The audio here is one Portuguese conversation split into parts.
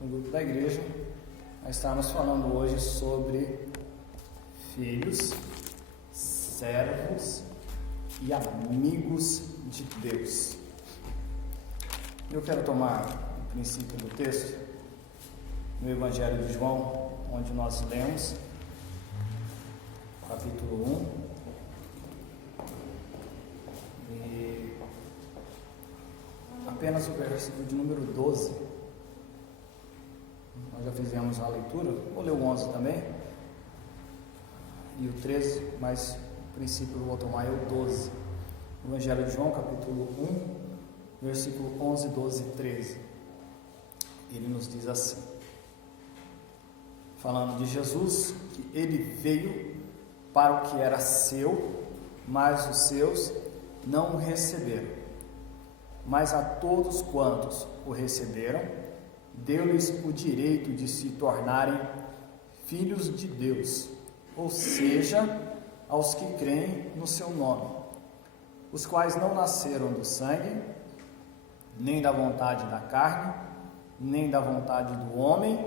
no grupo da igreja. Nós estamos falando hoje sobre filhos, servos e amigos de Deus. Eu quero tomar o princípio do texto no Evangelho de João, onde nós lemos capítulo 1 e apenas o versículo de número 12. Nós já fizemos a leitura, vou ler o 11 também e o 13, mas o princípio eu vou tomar é o 12. Evangelho de João, capítulo 1, versículo 11, 12 e 13. Ele nos diz assim, falando de Jesus, que ele veio para o que era seu, mas os seus não o receberam. Mas a todos quantos o receberam, deu-lhes o direito de se tornarem filhos de Deus, ou seja, aos que creem no seu nome, os quais não nasceram do sangue, nem da vontade da carne, nem da vontade do homem,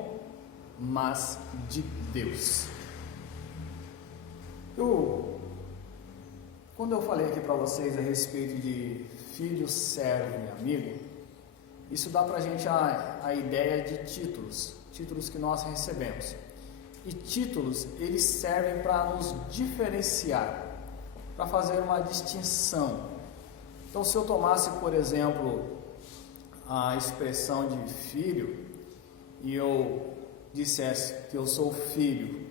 mas de Deus. Quando eu falei aqui para vocês a respeito de filho, servo e amigo, isso dá para a gente a ideia de títulos que nós recebemos. E títulos, eles servem para nos diferenciar, para fazer uma distinção. Então, se eu tomasse, por exemplo, a expressão de filho, e eu dissesse que eu sou filho,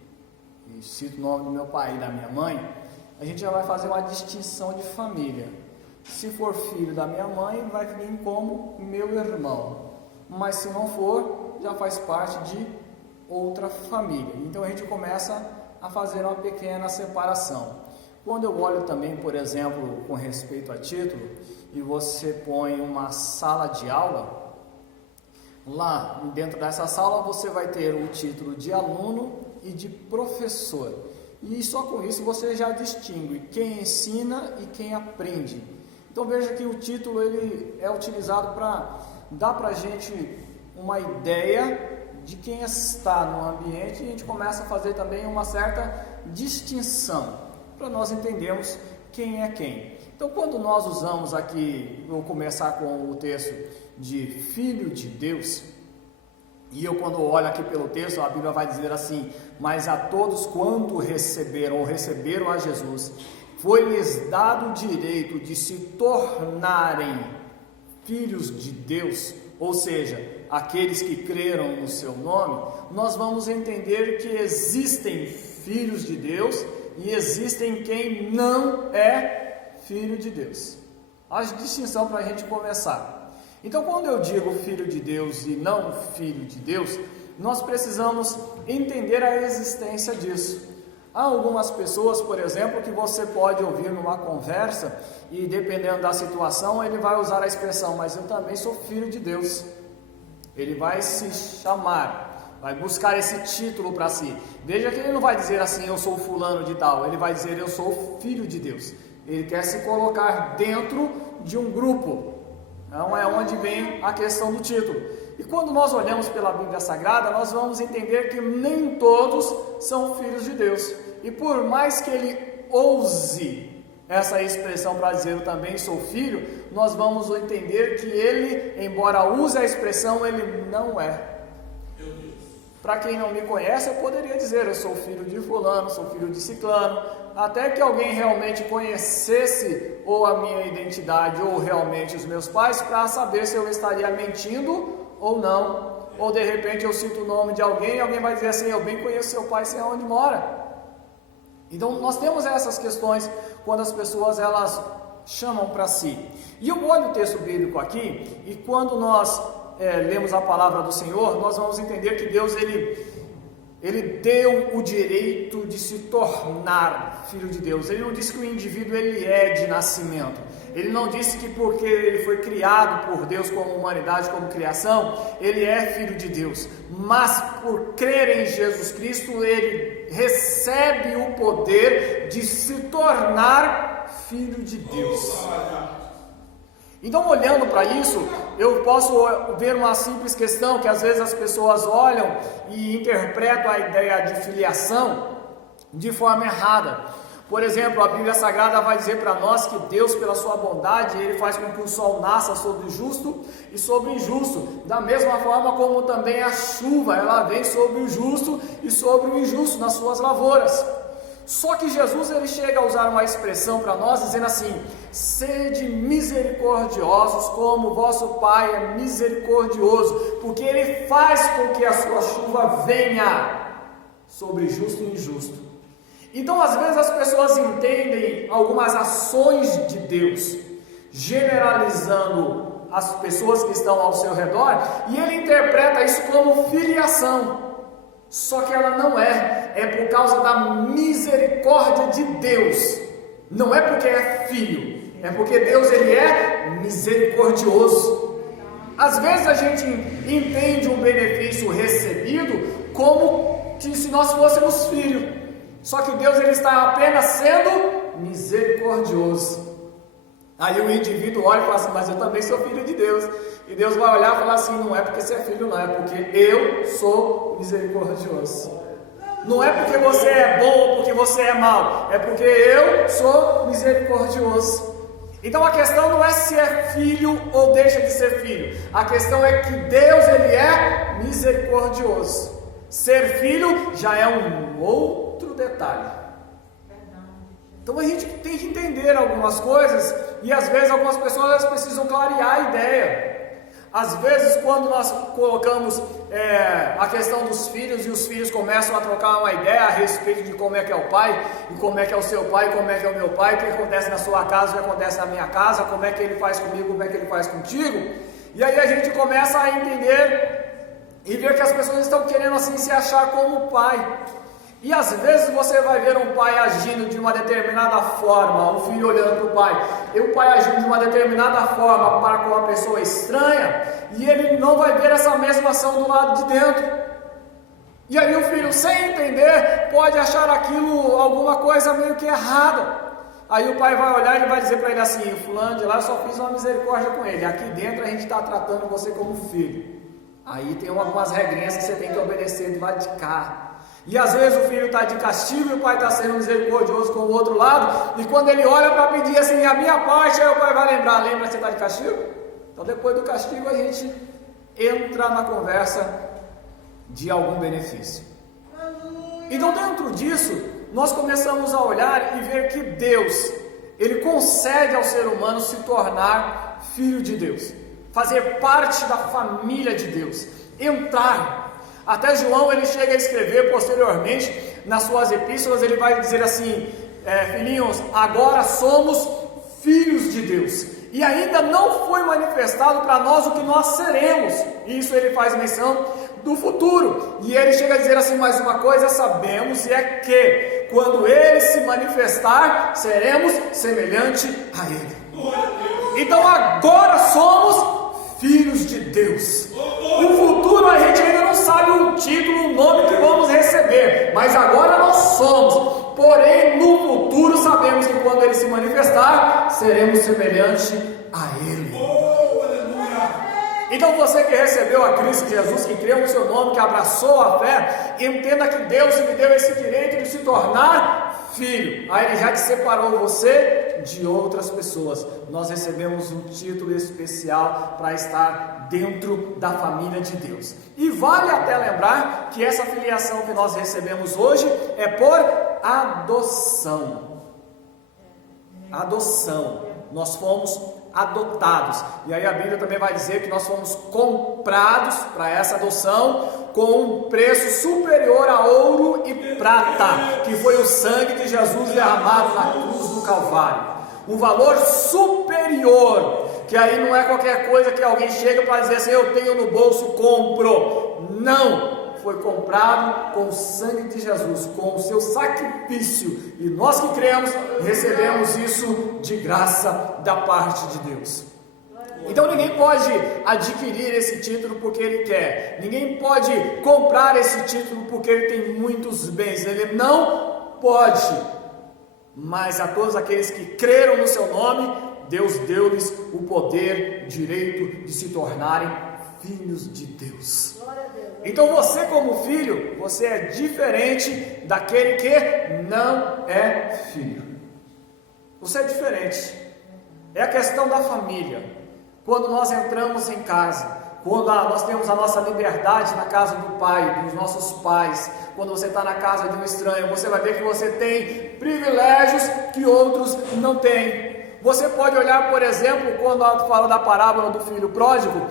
e cito o nome do meu pai e da minha mãe, a gente já vai fazer uma distinção de família. Se for filho da minha mãe, vai vir como meu irmão, mas se não for, já faz parte de outra família. Então a gente começa a fazer uma pequena separação. Quando eu olho também, por exemplo, com respeito a título, e você põe uma sala de aula, lá dentro dessa sala você vai ter o título de aluno e de professor. E só com isso você já distingue quem ensina e quem aprende. Então veja que o título ele é utilizado para dar para a gente uma ideia de quem está no ambiente, e a gente começa a fazer também uma certa distinção, para nós entendermos quem é quem. Então quando nós usamos aqui, vou começar com o texto de filho de Deus, e eu quando olho aqui pelo texto, a Bíblia vai dizer assim, mas a todos quanto receberam ou receberam a Jesus, foi-lhes dado o direito de se tornarem filhos de Deus, ou seja, aqueles que creram no seu nome. Nós vamos entender que existem filhos de Deus e existem quem não é filho de Deus. A distinção para a gente começar. Então, quando eu digo filho de Deus e não filho de Deus, nós precisamos entender a existência disso. Há algumas pessoas, por exemplo, que você pode ouvir numa conversa e dependendo da situação, ele vai usar a expressão, mas eu também sou filho de Deus. Ele vai se chamar, vai buscar esse título para si. Veja que ele não vai dizer assim, eu sou fulano de tal, ele vai dizer, eu sou filho de Deus. Ele quer se colocar dentro de um grupo. Não é onde vem a questão do título. E quando nós olhamos pela Bíblia Sagrada, nós vamos entender que nem todos são filhos de Deus. E por mais que ele ouse essa expressão para dizer eu também sou filho, nós vamos entender que ele, embora use a expressão, ele não é. Para quem não me conhece, eu poderia dizer eu sou filho de fulano, sou filho de ciclano, até que alguém realmente conhecesse ou a minha identidade ou realmente os meus pais, para saber se eu estaria mentindo ou não. Ou de repente eu cito o nome de alguém e alguém vai dizer assim, eu bem conheço seu pai, sei onde mora. Então nós temos essas questões quando as pessoas elas chamam para si. E eu olho o texto bíblico aqui, e quando nós lemos a palavra do Senhor, nós vamos entender que Deus ele deu o direito de se tornar filho de Deus. Ele não disse que o indivíduo ele é de nascimento. Ele não disse que porque ele foi criado por Deus como humanidade, como criação, ele é filho de Deus. Mas por crer em Jesus Cristo, ele recebe o poder de se tornar filho de Deus. Então, olhando para isso, eu posso ver uma simples questão que às vezes as pessoas olham e interpretam a ideia de filiação de forma errada. Por exemplo, a Bíblia Sagrada vai dizer para nós que Deus, pela sua bondade, Ele faz com que o sol nasça sobre o justo e sobre o injusto, da mesma forma como também a chuva, ela vem sobre o justo e sobre o injusto nas suas lavouras. Só que Jesus, ele chega a usar uma expressão para nós, dizendo assim: sede misericordiosos como vosso Pai é misericordioso, porque Ele faz com que a sua chuva venha sobre justo e injusto. Então, às vezes as pessoas entendem algumas ações de Deus, generalizando as pessoas que estão ao seu redor, e ele interpreta isso como filiação. Só que ela não é por causa da misericórdia de Deus. Não é porque é filho, é porque Deus, ele é misericordioso. Às vezes a gente entende um benefício recebido como se nós fôssemos filhos. Só que Deus, ele está apenas sendo misericordioso. Aí o indivíduo olha e fala assim: mas eu também sou filho de Deus. E Deus vai olhar e falar assim: não é porque você é filho, não, é porque eu sou misericordioso. Não é porque você é bom ou porque você é mau, é porque eu sou misericordioso. Então a questão não é se é filho ou deixa de ser filho. A questão é que Deus, ele é misericordioso. Ser filho já é um outro detalhe. Então a gente tem que entender algumas coisas, e às vezes algumas pessoas precisam clarear a ideia. Às vezes, quando nós colocamos a questão dos filhos, e os filhos começam a trocar uma ideia a respeito de como é que é o pai, e como é que é o seu pai, como é que é o meu pai, o que acontece na sua casa, o que acontece na minha casa, como é que ele faz comigo, como é que ele faz contigo, e aí a gente começa a entender e ver que as pessoas estão querendo assim se achar como pai. E às vezes você vai ver um pai agindo de uma determinada forma, um filho olhando para o pai, e o pai agindo de uma determinada forma para com uma pessoa estranha, e ele não vai ver essa mesma ação do lado de dentro. E aí o filho, sem entender, pode achar aquilo alguma coisa meio que errada. Aí o pai vai olhar e vai dizer para ele assim: fulano de lá, eu só fiz uma misericórdia com ele, aqui dentro a gente está tratando você como filho. Aí tem algumas regrinhas que você tem que obedecer do lado de cá. E às vezes o filho está de castigo e o pai está sendo misericordioso com o outro lado, e quando ele olha para pedir assim, a minha parte, aí o pai vai lembrar: lembra que você está de castigo? Então depois do castigo a gente entra na conversa de algum benefício. Então dentro disso, nós começamos a olhar e ver que Deus, ele concede ao ser humano se tornar filho de Deus, fazer parte da família de Deus, entrar. Até João, ele chega a escrever posteriormente nas suas epístolas, ele vai dizer assim: filhinhos, agora somos filhos de Deus, e ainda não foi manifestado para nós o que nós seremos. Isso ele faz menção do futuro, e ele chega a dizer assim: mais uma coisa sabemos, e é que quando ele se manifestar, seremos semelhante a ele. Então agora somos filhos de Deus. No futuro a gente ainda não sabe o título, o nome que vamos receber, mas agora nós somos. Porém, no futuro sabemos que quando ele se manifestar, seremos semelhante a ele. Então você que recebeu a Cristo Jesus, que creu no seu nome, que abraçou a fé, entenda que Deus lhe deu esse direito de se tornar filho. Aí ele já te separou você de outras pessoas. Nós recebemos um título especial para estar dentro da família de Deus. E vale até lembrar que essa filiação que nós recebemos hoje é por adoção. Adoção. Nós fomos adotados. E aí a Bíblia também vai dizer que nós fomos comprados para essa adoção com um preço superior a ouro e prata, que foi o sangue de Jesus derramado na cruz do Calvário. Um valor superior, que aí não é qualquer coisa que alguém chega para dizer assim: eu tenho no bolso, compro. Não! Foi comprado com o sangue de Jesus, com o seu sacrifício, e nós que cremos, recebemos isso de graça da parte de Deus. Então ninguém pode adquirir esse título porque ele quer, ninguém pode comprar esse título porque ele tem muitos bens, ele não pode. Mas a todos aqueles que creram no seu nome, Deus deu-lhes o poder, direito de se tornarem filhos de Deus. Então você, como filho, você é diferente daquele que não é filho. Você é diferente. É a questão da família. Quando nós entramos em casa, quando nós temos a nossa liberdade na casa do pai, dos nossos pais, quando você está na casa de um estranho, você vai ver que você tem privilégios que outros não têm. Você pode olhar, por exemplo, quando fala da parábola do filho pródigo,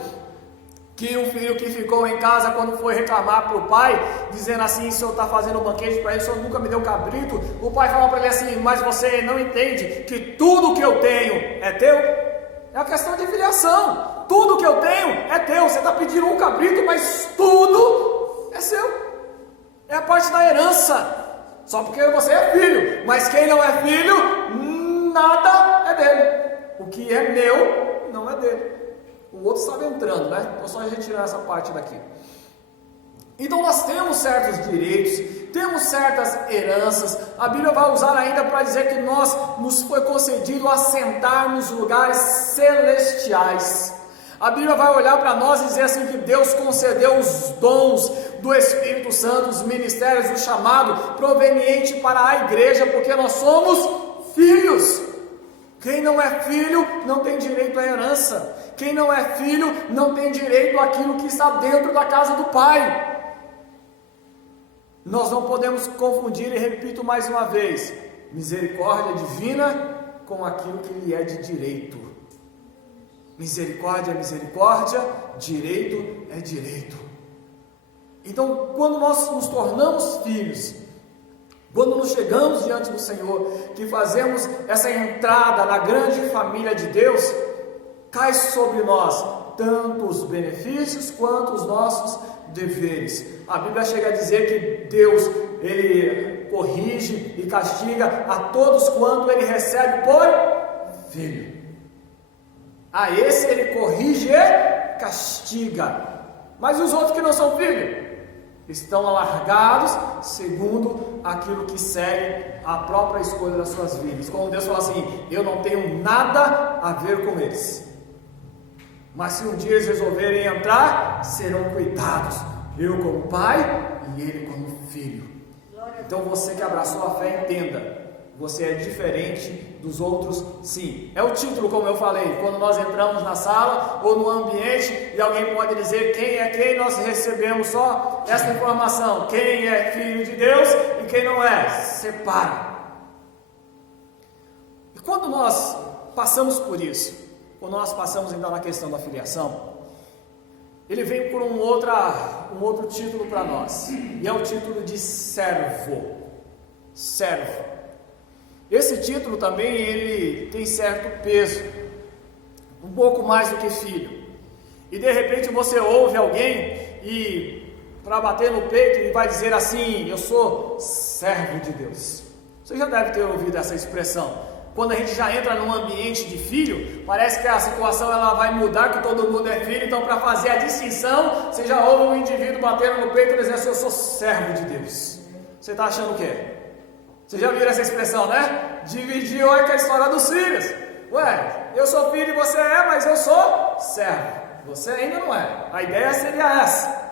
que o filho que ficou em casa, quando foi reclamar para o pai, dizendo assim: o senhor está fazendo um banquete para ele, o senhor nunca me deu cabrito. O pai fala para ele assim: mas você não entende que tudo que eu tenho é teu? É a questão de filiação. Tudo que eu tenho é teu. Você está pedindo um cabrito, mas tudo é seu. É a parte da herança. Só porque você é filho. Mas quem não é filho, nada é dele. O que é meu, não é dele. O outro estava entrando, né? Estou só retirando essa parte daqui. Então nós temos certos direitos, temos certas heranças. A Bíblia vai usar ainda para dizer que nos foi concedido assentar nos lugares celestiais. A Bíblia vai olhar para nós e dizer assim que Deus concedeu os dons do Espírito Santo, os ministérios, o chamado proveniente para a igreja, porque nós somos filhos. Quem não é filho não tem direito à herança. Quem não é filho não tem direito àquilo que está dentro da casa do Pai. Nós não podemos confundir, e repito mais uma vez, misericórdia divina com aquilo que lhe é de direito. Misericórdia é misericórdia, direito é direito. Então, quando nós nos tornamos filhos, quando nos chegamos diante do Senhor, que fazemos essa entrada na grande família de Deus, cai sobre nós tanto os benefícios quanto os nossos deveres. A Bíblia chega a dizer que Deus, Ele corrige e castiga a todos quanto Ele recebe por filho. A esse Ele corrige e castiga. Mas os outros que não são filhos estão alargados segundo aquilo que segue a própria escolha das suas vidas. Como Deus fala assim: eu não tenho nada a ver com eles, mas se um dia eles resolverem entrar, serão cuidados, eu como pai e ele como filho. Então você que abraçou a fé, entenda, você é diferente dos outros, sim. É o título, como eu falei, quando nós entramos na sala ou no ambiente e alguém pode dizer quem é quem, nós recebemos só essa informação: quem é filho de Deus e quem não é. Separa. E quando nós passamos por isso, quando nós passamos então na questão da filiação, ele vem por um outro título para nós, e é o título de servo. Servo. Esse título também ele tem certo peso, um pouco mais do que filho. E de repente você ouve alguém e para bater no peito e vai dizer assim: eu sou servo de Deus. Você já deve ter ouvido essa expressão. Quando a gente já entra num ambiente de filho, parece que a situação ela vai mudar, que todo mundo é filho. Então, para fazer a distinção, você já ouve um indivíduo batendo no peito e dizendo assim: eu sou servo de Deus. Você está achando o quê? Você já viu essa expressão, né? Dividiu aí com a história dos filhos. Ué, eu sou filho e você é, mas eu sou servo. Você ainda não é. A ideia seria essa.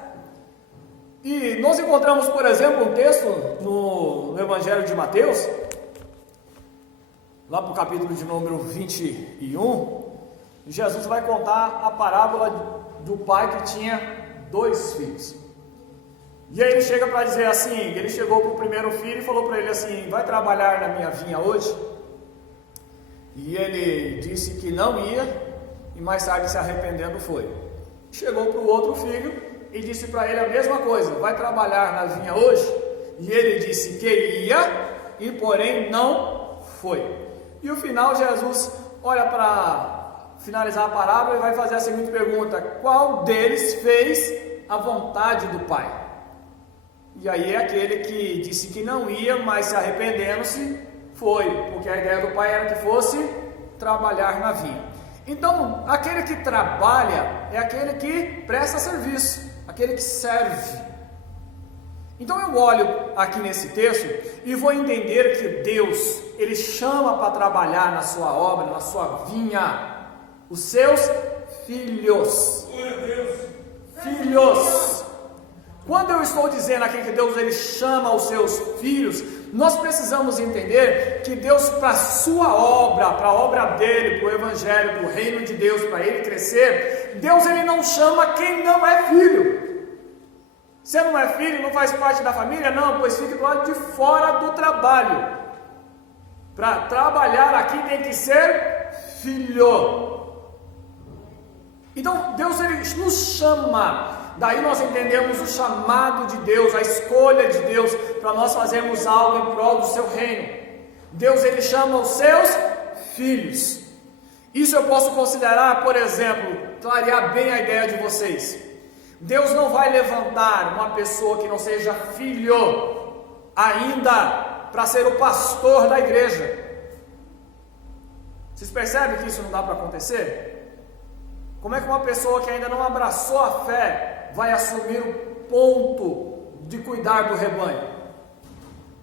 E nós encontramos, por exemplo, um texto no Evangelho de Mateus, lá para o capítulo de número 21, Jesus vai contar a parábola do pai que tinha 2 filhos. E aí ele chega para dizer assim, ele chegou para o primeiro filho e falou para ele assim: vai trabalhar na minha vinha hoje? E ele disse que não ia, e mais tarde se arrependendo foi. Chegou para o outro filho e disse para ele a mesma coisa: vai trabalhar na vinha hoje? E ele disse que ia, e porém não foi. E no final Jesus olha para finalizar a parábola e vai fazer a seguinte pergunta: qual deles fez a vontade do Pai? E aí é aquele que disse que não ia, mas se arrependendo-se, foi, porque a ideia do Pai era que fosse trabalhar na vinha. Então, aquele que trabalha é aquele que presta serviço, aquele que serve. Então eu olho aqui nesse texto e vou entender que Deus, Ele chama para trabalhar na sua obra, na sua vinha, os seus filhos. Filhos. Quando eu estou dizendo aqui que Deus ele chama os seus filhos, nós precisamos entender que Deus, para a sua obra, para a obra dele, para o evangelho, para o reino de Deus, para ele crescer, Deus ele não chama quem não é filho. Você não é filho, não faz parte da família? Não, pois fique do lado de fora do trabalho. Para trabalhar aqui tem que ser filho. Então Deus ele nos chama. Daí nós entendemos o chamado de Deus, a escolha de Deus para nós fazermos algo em prol do seu reino. Deus ele chama os seus filhos. Isso eu posso considerar, por exemplo, clarear bem a ideia de vocês. Deus não vai levantar uma pessoa que não seja filho ainda para ser o pastor da igreja. Vocês percebem que isso não dá para acontecer? Como é que uma pessoa que ainda não abraçou a fé vai assumir o ponto de cuidar do rebanho?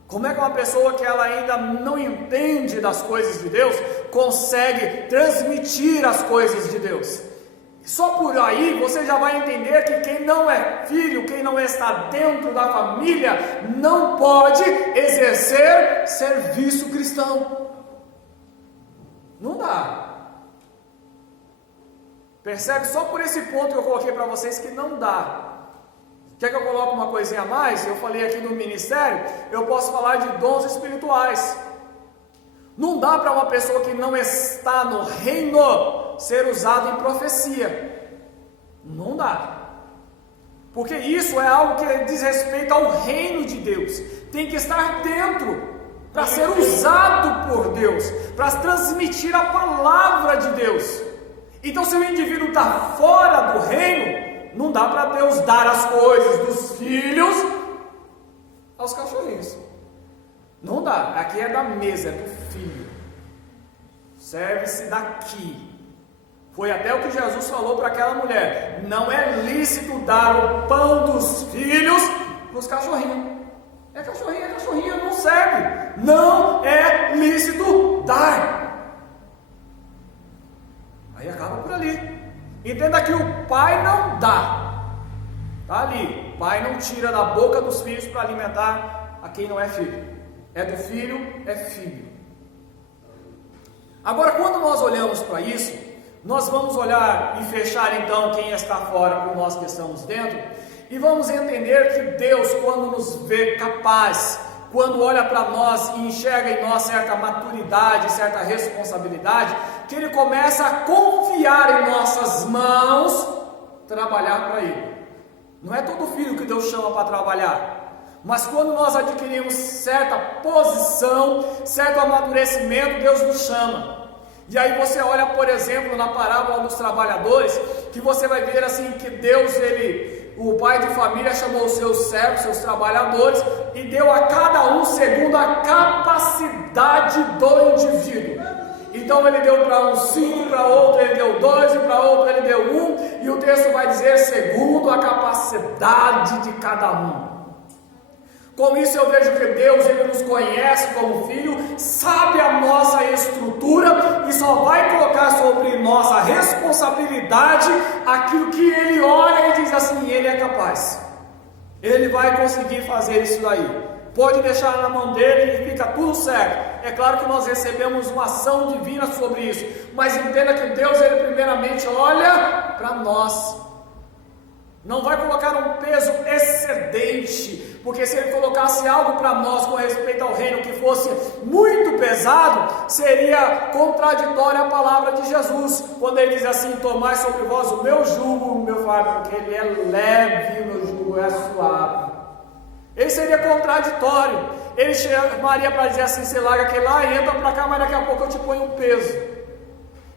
Como é que uma pessoa que ela ainda não entende das coisas de Deus consegue transmitir as coisas de Deus? Só por aí você já vai entender que quem não é filho, quem não está dentro da família, não pode exercer serviço cristão. Não dá. Percebe? Só por esse ponto que eu coloquei para vocês que não dá. Quer que eu coloque uma coisinha a mais? Eu falei aqui no ministério, eu posso falar de dons espirituais. Não dá para uma pessoa que não está no reino ser usada em profecia. Não dá. Porque isso é algo que diz respeito ao reino de Deus. Tem que estar dentro para ser usado por Deus, para transmitir a palavra de Deus. Então, se o indivíduo está fora do reino, não dá para Deus dar as coisas dos filhos aos cachorrinhos. Não dá. Aqui é da mesa, é do filho. Serve-se daqui. Foi até o que Jesus falou para aquela mulher: não é lícito dar o pão dos filhos para os cachorrinhos. É cachorrinho, não serve. Não é lícito dar. Aí acaba por ali. Entenda que o pai não dá. Está ali. O pai não tira da boca dos filhos para alimentar a quem não é filho. É do filho, é filho. Agora, quando nós olhamos para isso, nós vamos olhar e fechar então quem está fora com nós que estamos dentro, e vamos entender que Deus, quando nos vê capaz, quando olha para nós e enxerga em nós certa maturidade, certa responsabilidade, que Ele começa a confiar em nossas mãos, trabalhar para Ele. Não é todo filho que Deus chama para trabalhar, mas quando nós adquirimos certa posição, certo amadurecimento, Deus nos chama. E aí você olha, por exemplo, na parábola dos trabalhadores, que você vai ver assim que Deus, o pai de família chamou os seus servos, seus trabalhadores, e deu a cada um segundo a capacidade do indivíduo. Então ele deu para um 5, para outro ele deu 2, e para outro ele deu 1, e o texto vai dizer segundo a capacidade de cada um. Com isso eu vejo que Deus ele nos conhece como filho, sabe a nossa estrutura e só vai colocar sobre nossa responsabilidade aquilo que Ele olha e diz assim: Ele é capaz, Ele vai conseguir fazer isso daí. Pode deixar na mão dele e fica tudo certo. É claro que nós recebemos uma ação divina sobre isso, mas entenda que Deus ele primeiramente olha para nós. Não vai colocar um peso excedente, porque se Ele colocasse algo para nós com respeito ao reino que fosse muito pesado, seria contraditória a palavra de Jesus, quando Ele diz assim: tomai sobre vós o meu jugo, o meu fardo, porque Ele é leve e o meu jugo é suave. Ele seria contraditório. Ele chamaria para dizer assim: você larga aquele lá e entra para cá, mas daqui a pouco eu te ponho um peso.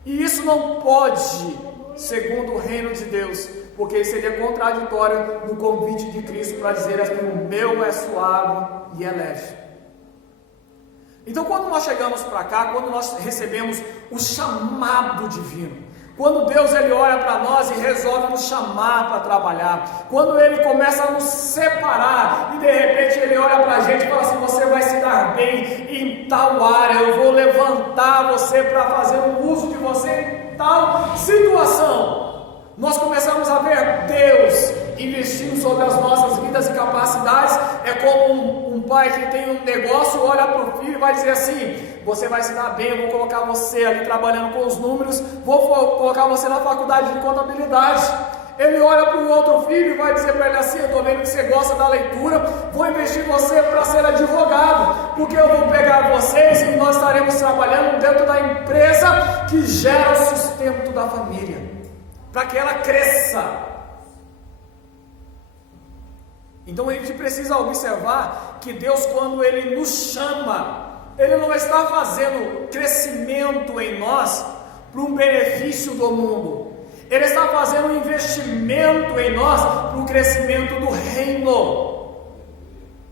E isso não pode, segundo o reino de Deus, porque seria contraditório no convite de Cristo para dizer assim: o meu é suave e é leve. Então, quando nós chegamos para cá, quando nós recebemos o chamado divino, quando Deus ele olha para nós e resolve nos chamar para trabalhar, quando Ele começa a nos separar e de repente Ele olha para a gente e fala assim: você vai se dar colocar bem em tal área, eu vou levantar você para fazer um uso de você em tal situação. Nós começamos a ver Deus investindo sobre as nossas vidas e capacidades. É como um pai que tem um negócio, olha para o filho e vai dizer assim: você vai se dar bem, eu vou colocar você ali trabalhando com os números, vou colocar você na faculdade de contabilidade. Ele olha para o outro filho e vai dizer para ele assim: eu estou vendo que você gosta da leitura, vou investir em você para ser advogado, porque eu vou pegar vocês e nós estaremos trabalhando dentro da empresa que gera o sustento da família, para que ela cresça. Então a gente precisa observar que Deus, quando Ele nos chama, Ele não está fazendo crescimento em nós para um benefício do mundo. Ele está fazendo um investimento em nós para o crescimento do reino.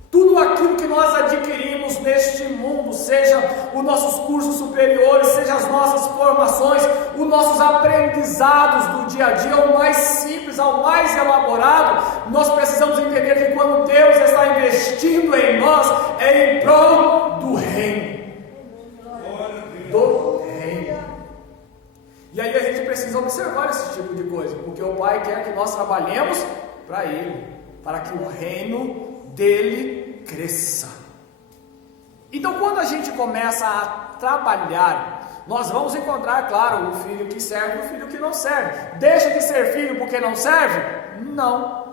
Tudo aquilo que nós adquirimos neste mundo, seja os nossos cursos superiores, seja as nossas formações, os nossos aprendizados do dia a dia, ao mais simples, ao mais elaborado, nós precisamos entender que quando Deus está investindo em nós, é em prol do reino. Do reino. E aí a gente precisa observar esse tipo de coisa, porque o Pai quer que nós trabalhemos para Ele, para que o reino dele cresça. Então, quando a gente começa a trabalhar, nós vamos encontrar, claro, o filho que serve e o filho que não serve. Deixa de ser filho porque não serve? Não.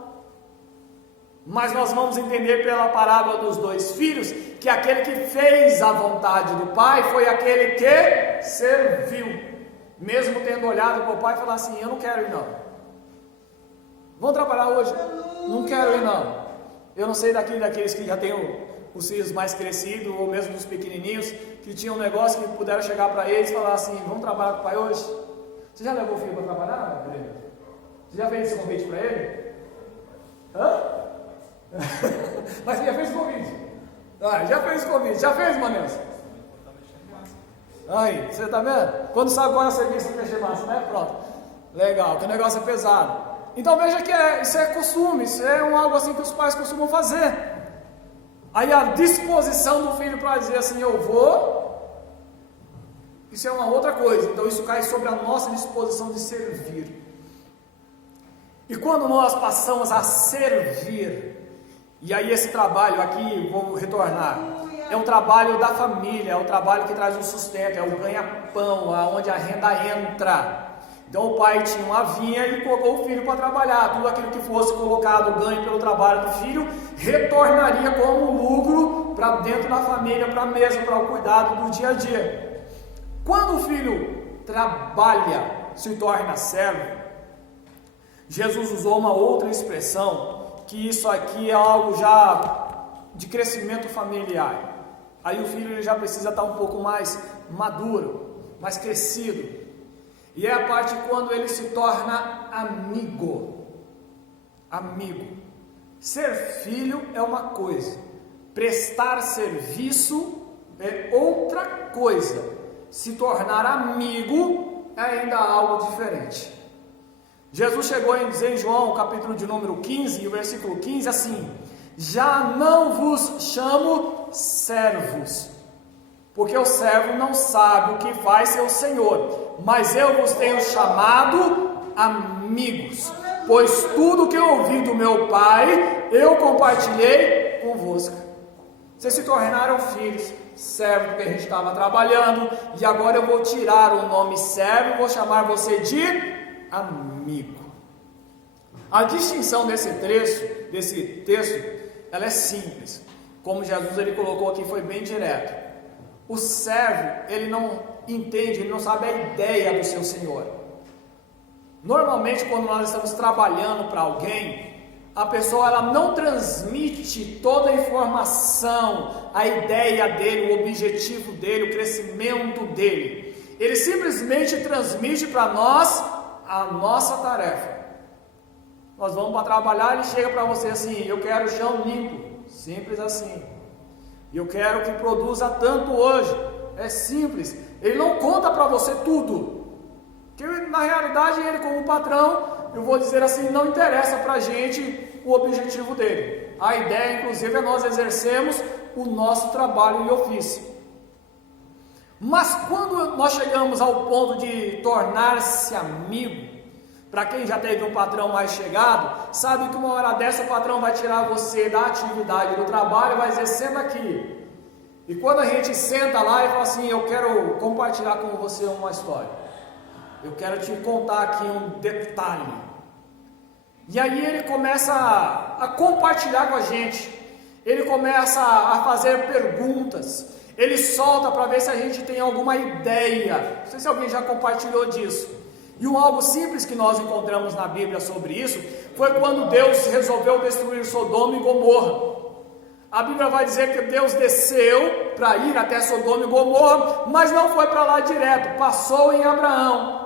Mas nós vamos entender pela parábola dos dois filhos que aquele que fez a vontade do pai foi aquele que serviu, mesmo tendo olhado para o pai e falado assim: eu não quero ir não. Vamos trabalhar hoje? Não quero ir não. Eu não sei daqueles que já têm os filhos mais crescidos, ou mesmo dos pequenininhos, que tinham um negócio que puderam chegar para eles e falar assim: vamos trabalhar com o pai hoje? Você já levou o filho para trabalhar, Breno? Você já fez esse convite para ele? Hã? Mas você já fez o convite? Já fez o convite. Já fez, Manels? Aí, você tá vendo? Quando sabe qual é o serviço de mexer massa, né? Pronto. Legal, que o negócio é pesado. Então veja que isso é costume, isso é algo assim que os pais costumam fazer. Aí a disposição do filho para dizer assim: eu vou, isso é uma outra coisa. Então isso cai sobre a nossa disposição de servir. E quando nós passamos a servir, e aí esse trabalho aqui, vou retornar, é um trabalho da família, é um trabalho que traz o sustento, é o ganha-pão, onde a renda entra. Então o pai tinha uma vinha e colocou o filho para trabalhar. Tudo aquilo que fosse colocado, ganho pelo trabalho do filho, retornaria como lucro para dentro da família, para a mesa, para o cuidado do dia a dia. Quando o filho trabalha, se torna servo, Jesus usou uma outra expressão, que isso aqui é algo já de crescimento familiar. Aí o filho ele já precisa estar um pouco mais maduro, mais crescido. E é a parte quando ele se torna amigo. Amigo. Ser filho é uma coisa, prestar serviço é outra coisa. Se tornar amigo é ainda algo diferente. Jesus chegou a dizer em João, capítulo de número 15, e o versículo 15, assim: já não vos chamo servos, porque o servo não sabe o que faz seu senhor, mas eu vos tenho chamado amigos, pois tudo que eu ouvi do meu Pai, eu compartilhei convosco. Vocês se tornaram filhos, servo, porque a gente estava trabalhando, e agora eu vou tirar o nome servo e vou chamar você de amigo. A distinção desse texto, ela é simples. Como Jesus ele colocou aqui, foi bem direto. O servo, ele não entende, ele não sabe a ideia do seu senhor. Normalmente, quando nós estamos trabalhando para alguém, a pessoa ela não transmite toda a informação, a ideia dele, o objetivo dele, o crescimento dele. Ele simplesmente transmite para nós a nossa tarefa. Nós vamos para trabalhar, ele chega para você assim: eu quero o chão limpo. Simples assim. Eu quero que produza tanto hoje. É simples. Ele não conta para você tudo. Que na realidade ele, como patrão, eu vou dizer assim, não interessa para a gente o objetivo dele. A ideia, inclusive, é nós exercermos o nosso trabalho e ofício. Mas quando nós chegamos ao ponto de tornar-se amigo, para quem já teve um patrão mais chegado, sabe que uma hora dessa o patrão vai tirar você da atividade do trabalho e vai dizer, senta aqui. E quando a gente senta lá e fala assim, eu quero compartilhar com você uma história. Eu quero te contar aqui um detalhe. E aí ele começa a compartilhar com a gente. Ele começa a fazer perguntas. Ele solta para ver se a gente tem alguma ideia. Não sei se alguém já compartilhou disso. E algo simples que nós encontramos na Bíblia sobre isso foi quando Deus resolveu destruir Sodoma e Gomorra. A Bíblia vai dizer que Deus desceu para ir até Sodoma e Gomorra, mas não foi para lá direto, passou em Abraão.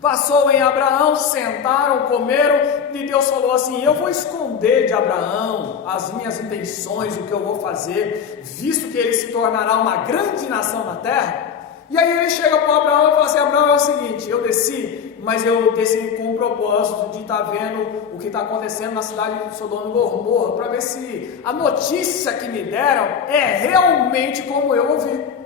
Passou em Abraão, sentaram, comeram, e Deus falou assim, eu vou esconder de Abraão as minhas intenções, o que eu vou fazer, visto que ele se tornará uma grande nação na terra. E aí ele chega para Abraão e fala assim, Abraão, é o seguinte, eu desci, mas eu desci com o propósito de estar vendo o que está acontecendo na cidade de Sodoma e Gomorra, para ver se a notícia que me deram é realmente como eu ouvi.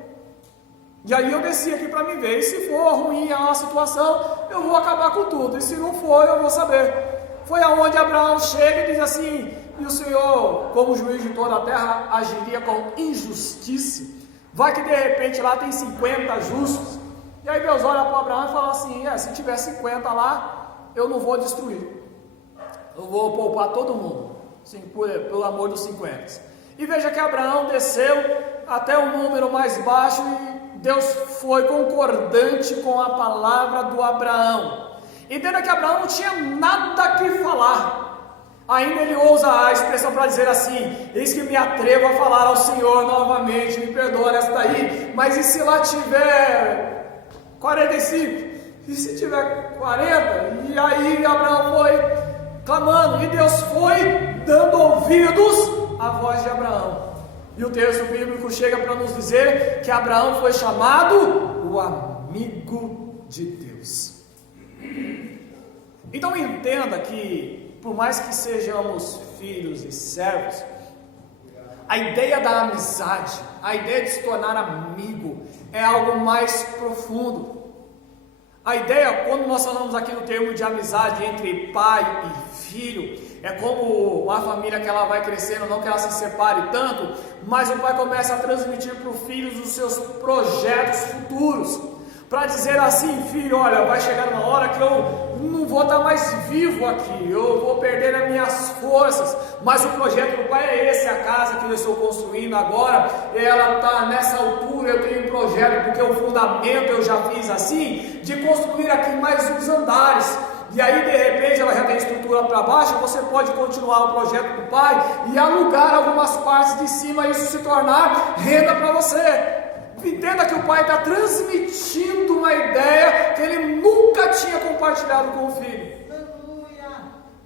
E aí eu desci aqui para me ver, e se for ruim a situação, eu vou acabar com tudo, e se não for, eu vou saber. Foi aonde Abraão chega e diz assim, e o Senhor, como juiz de toda a terra, agiria com injustiça. Vai que de repente lá tem 50 justos. E aí Deus olha para Abraão e fala assim, se tiver 50 lá, eu não vou destruir. Eu vou poupar todo mundo, sim, pelo amor dos 50. E veja que Abraão desceu até um número mais baixo e Deus foi concordante com a palavra do Abraão. Entenda que Abraão não tinha nada que falar. Ainda ele usa a expressão para dizer assim, eis que me atrevo a falar ao Senhor novamente, me perdoa esta aí, mas e se lá tiver 45? E se tiver 40? E aí Abraão foi clamando, e Deus foi dando ouvidos à voz de Abraão. E o texto bíblico chega para nos dizer que Abraão foi chamado o amigo de Deus. Então entenda que por mais que sejamos filhos e servos, a ideia da amizade, a ideia de se tornar amigo, é algo mais profundo. A ideia, quando nós falamos aqui no termo de amizade entre pai e filho, é como uma família que ela vai crescendo, não que ela se separe tanto, mas o pai começa a transmitir para os filhos os seus projetos futuros. Para dizer assim, filho, olha, vai chegar uma hora que eu não vou estar mais vivo aqui, eu vou perder as minhas forças, mas o projeto do pai é esse, a casa que eu estou construindo agora, ela está nessa altura, eu tenho um projeto, porque o fundamento eu já fiz assim, de construir aqui mais uns andares, e aí de repente ela já tem estrutura para baixo, você pode continuar o projeto do pai, e alugar algumas partes de cima, e isso se tornar renda para você. Entenda que o pai está transmitindo uma ideia que ele nunca tinha compartilhado com o filho.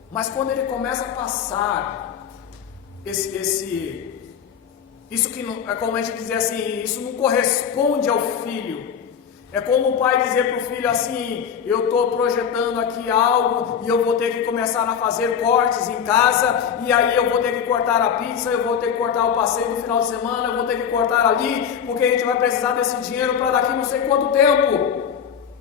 Mas quando ele começa a passar isso que não, é como a gente dizer assim, isso não corresponde ao filho. É como o pai dizer para o filho assim, eu estou projetando aqui algo e eu vou ter que começar a fazer cortes em casa, e aí eu vou ter que cortar a pizza, eu vou ter que cortar o passeio no final de semana, eu vou ter que cortar ali, porque a gente vai precisar desse dinheiro para daqui não sei quanto tempo.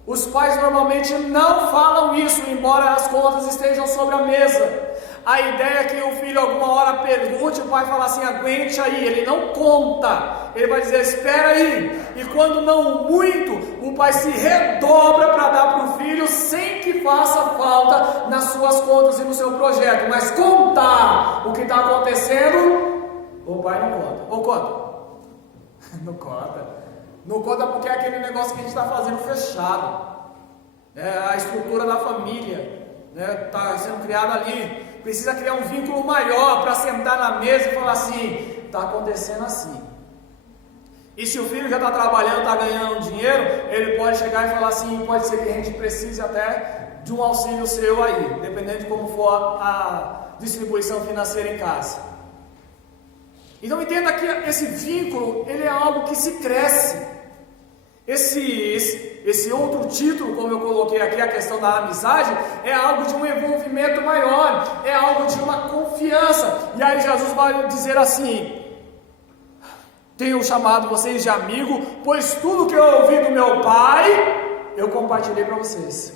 Os pais normalmente não falam isso, embora as contas estejam sobre a mesa. A ideia é que o filho alguma hora pergunte, o pai fala assim, aguente aí, ele não conta, ele vai dizer, espera aí, e quando não muito, o pai se redobra para dar para o filho, sem que faça falta nas suas contas e no seu projeto, mas contar o que está acontecendo, o pai não conta, ou conta? Não conta, não conta porque é aquele negócio que a gente está fazendo fechado, a estrutura da família, está sendo criada ali, precisa criar um vínculo maior para sentar na mesa e falar assim, está acontecendo assim. E se o filho já está trabalhando, está ganhando dinheiro, ele pode chegar e falar assim, pode ser que a gente precise até de um auxílio seu aí, dependendo de como for a distribuição financeira em casa. Então entenda que esse vínculo, ele é algo que se cresce. Esse outro título, como eu coloquei aqui, a questão da amizade, é algo de um envolvimento maior, é algo de uma confiança. E aí Jesus vai dizer assim: tenho chamado vocês de amigo, pois tudo que eu ouvi do meu Pai, eu compartilhei para vocês.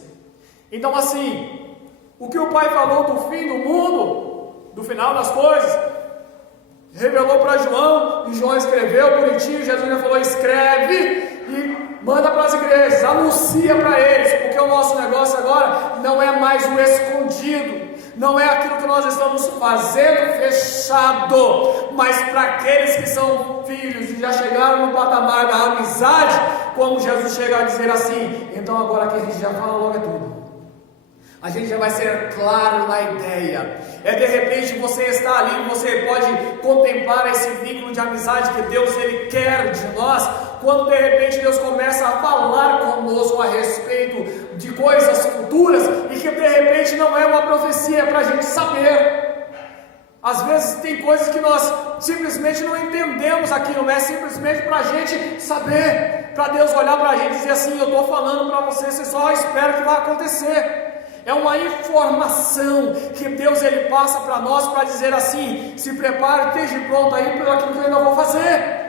Então assim, o que o Pai falou do fim do mundo, do final das coisas, revelou para João, e João escreveu bonitinho. Jesus já falou: escreve e manda para as igrejas, anuncia para eles, porque o nosso negócio agora não é mais o escondido, não é aquilo que nós estamos fazendo fechado, mas para aqueles que são filhos e já chegaram no patamar da amizade, como Jesus chega a dizer assim, então agora que a gente já fala logo é tudo. A gente já vai ser claro na ideia. De repente você está ali, você pode contemplar esse vínculo de amizade que Deus ele quer de nós, quando de repente Deus começa a falar conosco a respeito de coisas futuras, e que de repente não é uma profecia para a gente saber. Às vezes tem coisas que nós simplesmente não entendemos aquilo, não é simplesmente para a gente saber, para Deus olhar para a gente e dizer assim: eu estou falando para você, você só espera que vai acontecer. É uma informação que Deus ele passa para nós para dizer assim: se prepare, esteja pronto aí para aquilo que eu ainda vou fazer.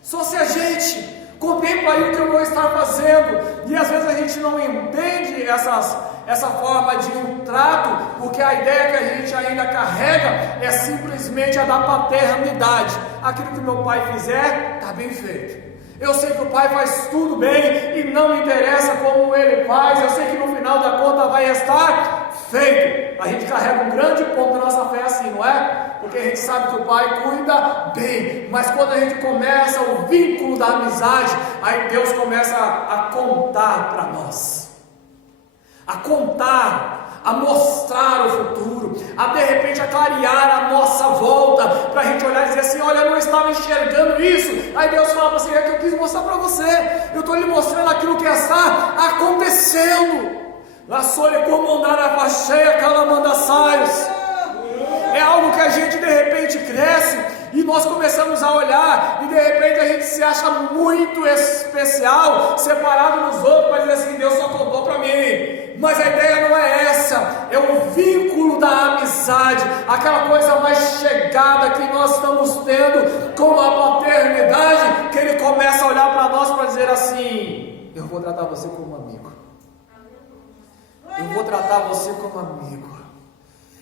Só se a gente contempla aí o que eu vou estar fazendo. E às vezes a gente não entende essa forma de um trato, porque a ideia que a gente ainda carrega é simplesmente a da paternidade. Aquilo que meu pai fizer, está bem feito. Eu sei que o Pai faz tudo bem e não me interessa como Ele faz, eu sei que no final da conta vai estar feito. A gente carrega um grande ponto da nossa fé assim, não é? Porque a gente sabe que o Pai cuida bem, mas quando a gente começa o vínculo da amizade, aí Deus começa a contar para nós, a contar, a mostrar o futuro, a de repente a clarear a nossa volta, para a gente olhar e dizer assim: olha, eu não estava enxergando isso. Aí Deus fala assim: é que eu quis mostrar para você, eu estou lhe mostrando aquilo que está acontecendo. La sole comandar a facheia, calamanda saios. É algo que a gente de repente cresce e nós começamos a olhar e de repente a gente se acha muito especial, separado dos outros, para dizer assim: Deus só contou para mim. Mas a ideia não é essa, é o vínculo da amizade, aquela coisa mais chegada que nós estamos tendo com a paternidade, que Ele começa a olhar para nós para dizer assim: eu vou tratar você como amigo, eu vou tratar você como amigo.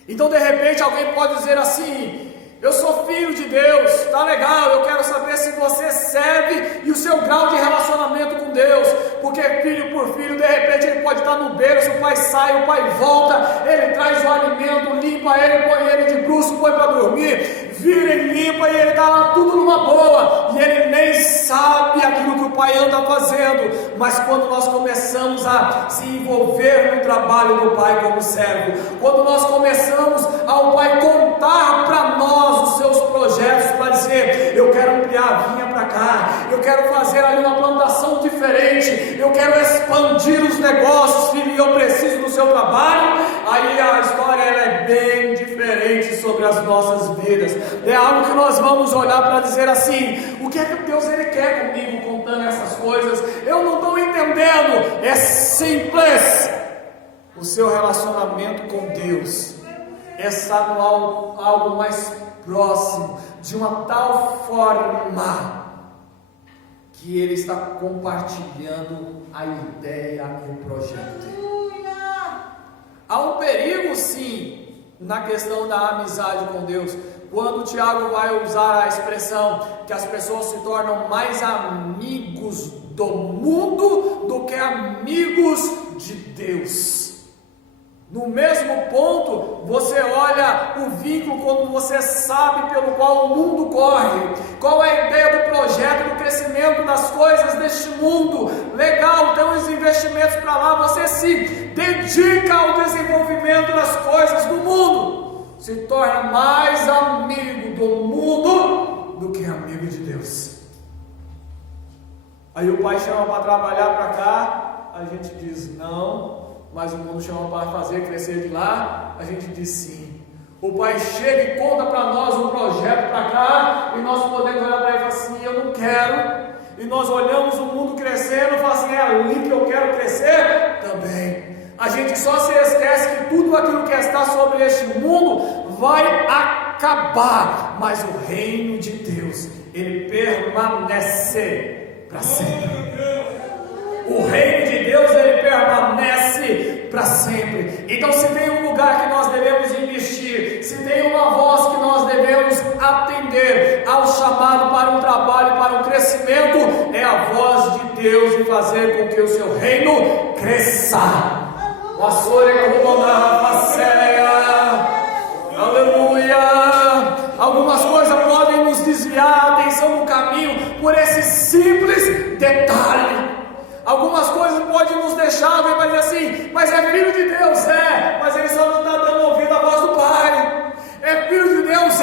Então de repente alguém pode dizer assim: eu sou filho de Deus, tá legal, eu quero saber se você serve e o seu grau de relacionamento com Deus, porque filho por filho, de repente ele pode estar no berço, o pai sai, o pai volta, ele traz o alimento, limpa ele, põe ele de bruço, põe para dormir, vira e limpa, e ele está lá tudo numa boa, e ele nem sabe aquilo que o pai anda fazendo. Mas quando nós começamos a se envolver no trabalho do pai como servo, quando nós começamos ao pai contar para nós os seus projetos, para dizer: eu quero ampliar a vinha para cá, eu quero fazer ali uma plantação diferente, eu quero expandir os negócios, filho, e eu preciso do seu trabalho. Aí a história ela é bem diferente sobre as nossas vidas. É algo que nós vamos olhar para dizer assim: o que é que Deus ele quer comigo contando essas coisas? Eu não estou entendendo. É simples. O seu relacionamento com Deus está no algo mais próximo, de uma tal forma que Ele está compartilhando a ideia e o projeto dele. Há um perigo sim na questão da amizade com Deus, quando o Tiago vai usar a expressão que as pessoas se tornam mais amigos do mundo do que amigos de Deus. No mesmo ponto, você olha o vínculo quando você sabe pelo qual o mundo corre. Qual é a ideia do projeto, do crescimento das coisas deste mundo? Legal, tem uns investimentos para lá, você se dedica ao desenvolvimento das coisas do mundo. Se torna mais amigo do mundo do que amigo de Deus. Aí o pai chama para trabalhar para cá, a gente diz não. Mas o mundo chama para fazer crescer de lá, a gente diz sim. O pai chega e conta para nós um projeto para cá, e nós podemos olhar para ele e falar assim: eu não quero, e nós olhamos o mundo crescendo e falamos assim, é ali que eu quero crescer também. A gente só se esquece que tudo aquilo que está sobre este mundo vai acabar, mas o reino de Deus, ele permanece para sempre. O reino de Deus, ele permanece para sempre. Então, se tem um lugar que nós devemos investir, se tem uma voz que nós devemos atender ao chamado para um trabalho, para um crescimento, é a voz de Deus de fazer com que o seu reino cresça. Aleluia. Algumas coisas podem nos desviar a atenção do caminho por esse simples detalhe. Algumas coisas podem nos deixar, alguém vai dizer assim, mas é filho de Deus, mas ele só não está dando ouvido à voz do Pai. É filho de Deus,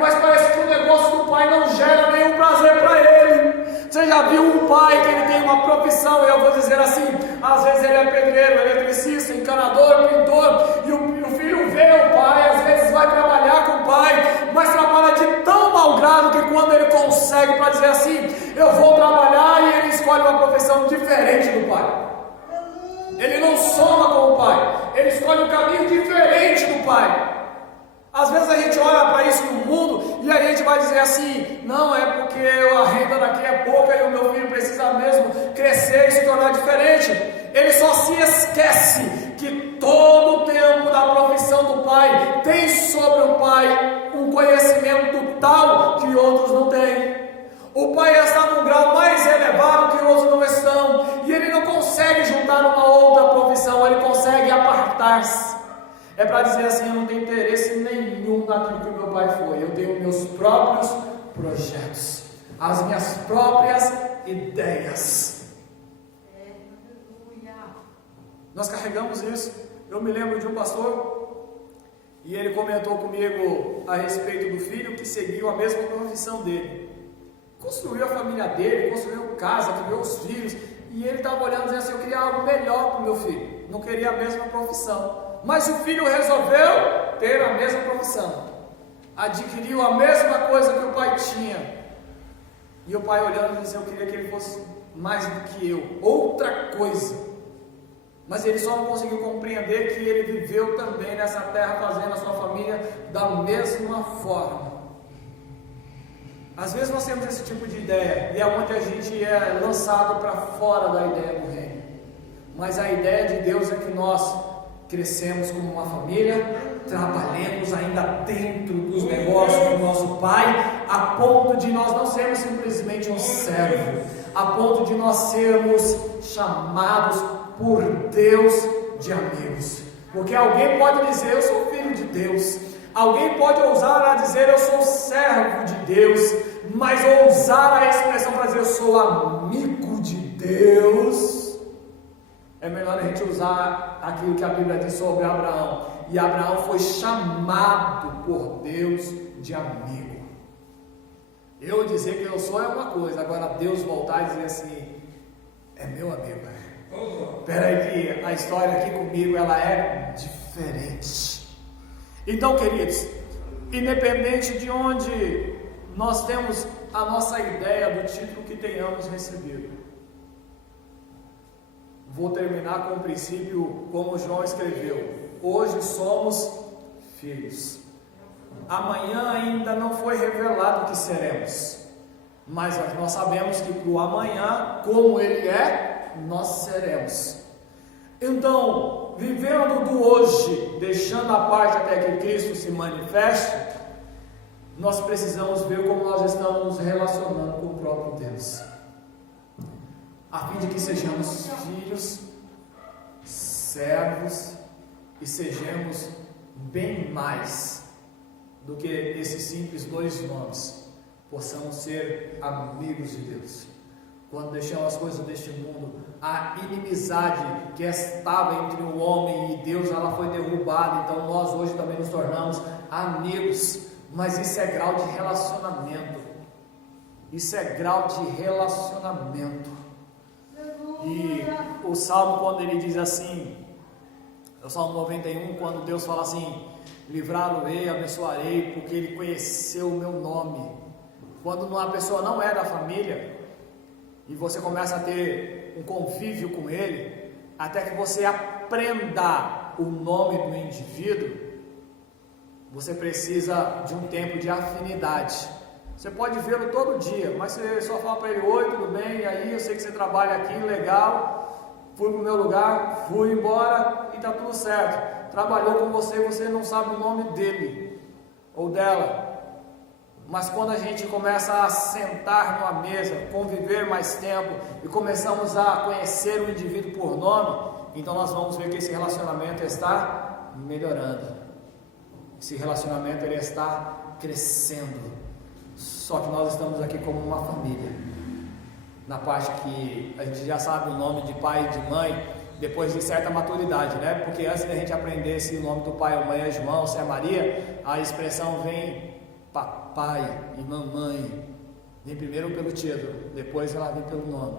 mas parece que o negócio do Pai não gera nenhum prazer para ele. Você já viu um pai que ele tem uma profissão, eu vou dizer assim, às vezes ele é pedreiro, eletricista, encanador, pintor, e o filho vê o pai, às vezes vai trabalhar com o pai, mas trabalha de tão mau grado que quando ele consegue para dizer assim, eu vou trabalhar, e ele escolhe uma profissão diferente do pai. Ele não soma com o pai, ele escolhe um caminho diferente do pai. Às vezes a gente olha para isso no mundo e a gente vai dizer assim, não, é porque a renda daqui é pouca e o meu filho precisa mesmo crescer e se tornar diferente. Ele só se esquece que todo o tempo da profissão do pai tem sobre o pai um conhecimento tal que outros não têm. O pai está num grau mais elevado que outros não estão, e ele não consegue juntar uma outra profissão, ele consegue apartar-se. É para dizer assim, eu não tenho interesse nenhum naquilo que o meu pai foi, eu tenho meus próprios projetos, as minhas próprias ideias. Nós carregamos isso. Eu me lembro de um pastor, e ele comentou comigo a respeito do filho que seguiu a mesma profissão dele. Construiu a família dele, construiu casa, criou os filhos, e ele estava olhando e dizendo assim, eu queria algo melhor para o meu filho, não queria a mesma profissão. Mas o filho resolveu ter a mesma profissão, adquiriu a mesma coisa que o pai tinha, e o pai olhando e disse, eu queria que ele fosse mais do que eu, outra coisa, mas ele só não conseguiu compreender que ele viveu também nessa terra, fazendo a sua família da mesma forma. Às vezes nós temos esse tipo de ideia, e é onde a gente é lançado para fora da ideia do reino, mas a ideia de Deus é que nós crescemos como uma família, trabalhemos ainda dentro dos negócios do nosso Pai, a ponto de nós não sermos simplesmente um servo, a ponto de nós sermos chamados por Deus de amigos. Porque alguém pode dizer, eu sou filho de Deus, alguém pode ousar a dizer, eu sou servo de Deus, mas ousar a expressão para dizer, eu sou amigo de Deus, é melhor a gente usar aquilo que a Bíblia diz sobre Abraão. E Abraão foi chamado por Deus de amigo. Eu dizer que eu sou é uma coisa, agora Deus voltar e dizer assim, é meu amigo. Espera aí que a história aqui comigo ela é diferente. Então, queridos, independente de onde nós temos a nossa ideia do título que tenhamos recebido, vou terminar com o princípio como João escreveu, hoje somos filhos, amanhã ainda não foi revelado o que seremos, mas nós sabemos que para o amanhã, como ele é, nós seremos. Então, vivendo do hoje, deixando a parte até que Cristo se manifeste, nós precisamos ver como nós estamos nos relacionando com o próprio Deus, a fim de que sejamos filhos, servos e sejamos bem mais do que esses simples dois nomes, possamos ser amigos de Deus. Quando deixamos as coisas deste mundo, a inimizade que estava entre o homem e Deus, ela foi derrubada, então nós hoje também nos tornamos amigos, mas isso é grau de relacionamento, isso é grau de relacionamento. E o Salmo, quando ele diz assim, o Salmo 91, quando Deus fala assim, livrá-lo-ei, abençoarei, porque ele conheceu o meu nome. Quando uma pessoa não é da família, e você começa a ter um convívio com ele, até que você aprenda o nome do indivíduo, você precisa de um tempo de afinidade. Você pode vê-lo todo dia, mas você só fala para ele: oi, tudo bem? E aí, eu sei que você trabalha aqui, legal, fui para o meu lugar, fui embora e está tudo certo. Trabalhou com você, você não sabe o nome dele ou dela. Mas quando a gente começa a sentar numa mesa, conviver mais tempo e começamos a conhecer o indivíduo por nome, então nós vamos ver que esse relacionamento está melhorando. Esse relacionamento ele está crescendo. Só que nós estamos aqui como uma família. Na parte que a gente já sabe o nome de pai e de mãe, depois de certa maturidade, né? Porque antes da gente aprender se o nome do pai ou mãe é João, se é Maria, a expressão vem papai e mamãe. Vem primeiro pelo título, depois ela vem pelo nome.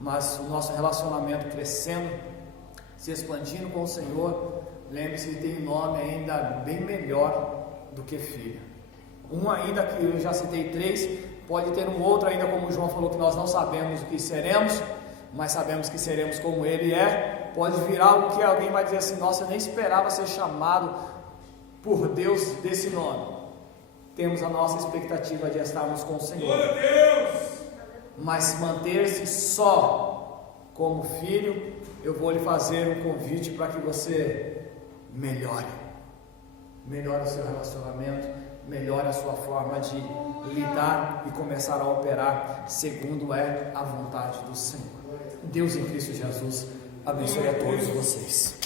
Mas o nosso relacionamento crescendo, se expandindo com o Senhor, lembre-se que tem um nome ainda bem melhor do que filho. Um ainda, que eu já citei 3, pode ter um outro ainda, como o João falou, que nós não sabemos o que seremos, mas sabemos que seremos como ele é. Pode vir algo que alguém vai dizer assim: nossa, eu nem esperava ser chamado por Deus desse nome. Temos a nossa expectativa de estarmos com o Senhor. Mas manter-se só como filho, eu vou lhe fazer um convite para que você melhore o seu relacionamento, melhore a sua forma de lidar e começar a operar segundo é a vontade do Senhor. Deus em Cristo Jesus abençoe a todos vocês.